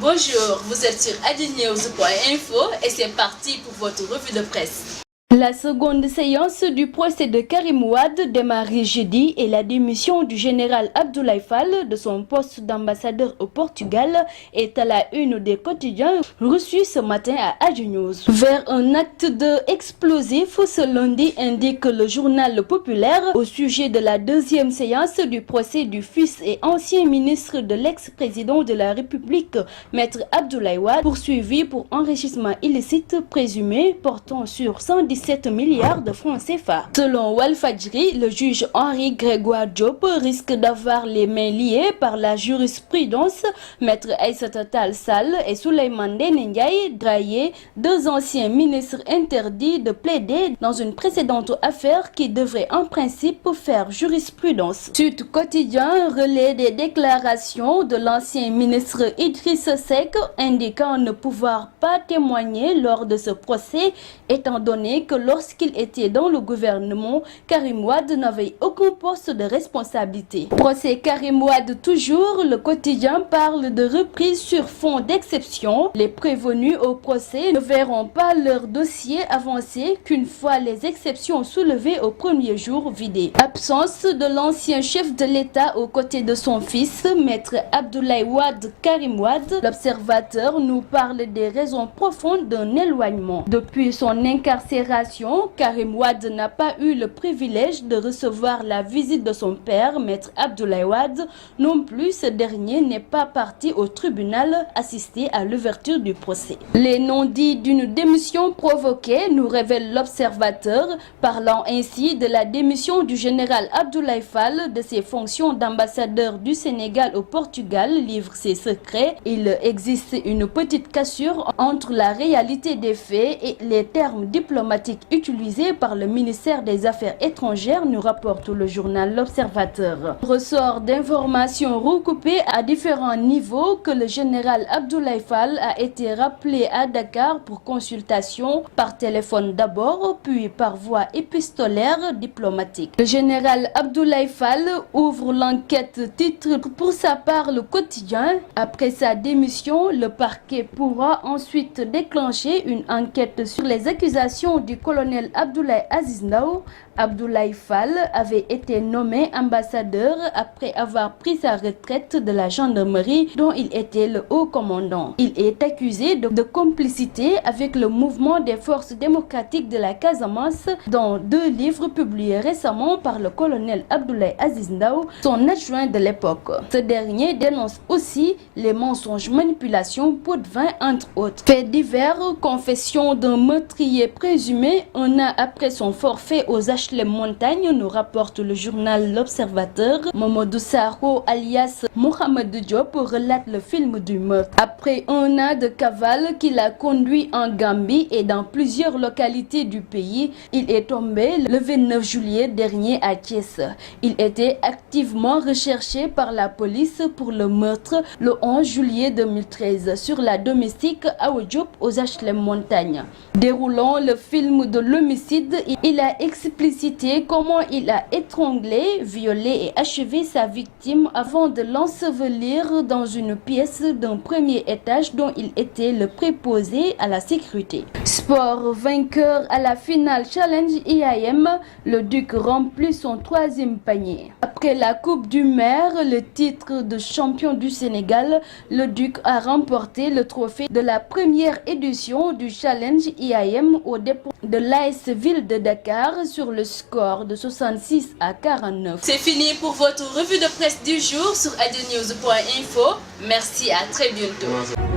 Bonjour, vous êtes sur adnews.info et c'est parti pour votre revue de presse. La seconde séance du procès de Karim Wade démarre jeudi et la démission du général Abdoulaye Fall de son poste d'ambassadeur au Portugal est à la une des quotidiens reçus ce matin à AdNews. Vers un acte de explosif, ce lundi indique le journal populaire au sujet de la deuxième séance du procès du fils et ancien ministre de l'ex-président de la République, Maître Abdoulaye Wade, poursuivi pour enrichissement illicite présumé portant sur 117 milliards de francs CFA. Selon Walfadjri, le juge Henri Grégoire Diop risque d'avoir les mains liées par la jurisprudence. Maître Aïssata Tall Sall et Souleymane Ndéné Ndiaye Draye, deux anciens ministres interdits de plaider dans une précédente affaire qui devrait en principe faire jurisprudence. Sud Quotidien relaie des déclarations de l'ancien ministre Idrissa Seck indiquant ne pouvoir pas témoigner lors de ce procès étant donné que lorsqu'il était dans le gouvernement, Karim Wade n'avait aucun poste de responsabilité. Procès Karim Wade toujours, le quotidien parle de reprise sur fond d'exception. Les prévenus au procès ne verront pas leur dossier avancer qu'une fois les exceptions soulevées au premier jour vidées. Absence de l'ancien chef de l'État aux côtés de son fils, Maître Abdoulaye Wade Karim Wade. L'observateur nous parle des raisons profondes d'un éloignement. Depuis son incarcération, Karim Wade n'a pas eu le privilège de recevoir la visite de son père, Maître Abdoulaye Wade. Non plus, ce dernier n'est pas parti au tribunal assister à l'ouverture du procès. Les non-dits d'une démission provoquée, nous révèle l'observateur, parlant ainsi de la démission du général Abdoulaye Fall de ses fonctions d'ambassadeur du Sénégal au Portugal, livre ses secrets. Il existe une petite cassure entre la réalité des faits et les termes diplomatiques utilisés par le ministère des Affaires étrangères, nous rapporte le journal L'Observateur. Ressort d'informations recoupées à différents niveaux que le général Abdoulaye Fall a été rappelé à Dakar pour consultation par téléphone d'abord, puis par voie épistolaire diplomatique. Le général Abdoulaye Fall ouvre l'enquête, titre pour sa part le quotidien. Après sa démission, le parquet pourra ensuite déclencher une enquête sur les accusations du colonel Abdoulaye Aziz Ndao. Abdoulaye Fall avait été nommé ambassadeur après avoir pris sa retraite de la gendarmerie dont il était le haut commandant. Il est accusé de complicité avec le mouvement des forces démocratiques de la Casamance dans deux livres publiés récemment par le colonel Abdoulaye Aziz Ndao, son adjoint de l'époque. Ce dernier dénonce aussi les mensonges, manipulations, pots de vin entre autres. Faits divers, confession d'un meurtrier présumé un an après son forfait aux les montagnes, nous rapporte le journal L'Observateur. Mamadou Sakho alias Mohamed Diop relate le film du meurtre. Après un an de cavale qui l'a conduit en Gambie et dans plusieurs localités du pays, il est tombé le 29 juillet dernier à Thiès. Il était activement recherché par la police pour le meurtre le 11 juillet 2013 sur la domestique Awa Diop aux HLM Montagne. Déroulant le film de l'homicide, il a explicité comment il a étranglé, violé et achevé sa victime avant de l'ensevelir dans une pièce d'un premier étage dont il était le préposé à la sécurité. Sport, vainqueur à la finale Challenge IAM, le Duc remplit son troisième panier. Après la Coupe du Maire, le titre de champion du Sénégal, le Duc a remporté le trophée de la première édition du Challenge IAM au dépôt de l'AS Ville de Dakar sur le score de 66 à 49. C'est fini pour votre revue de presse du jour sur adnews.info. Merci, à très bientôt.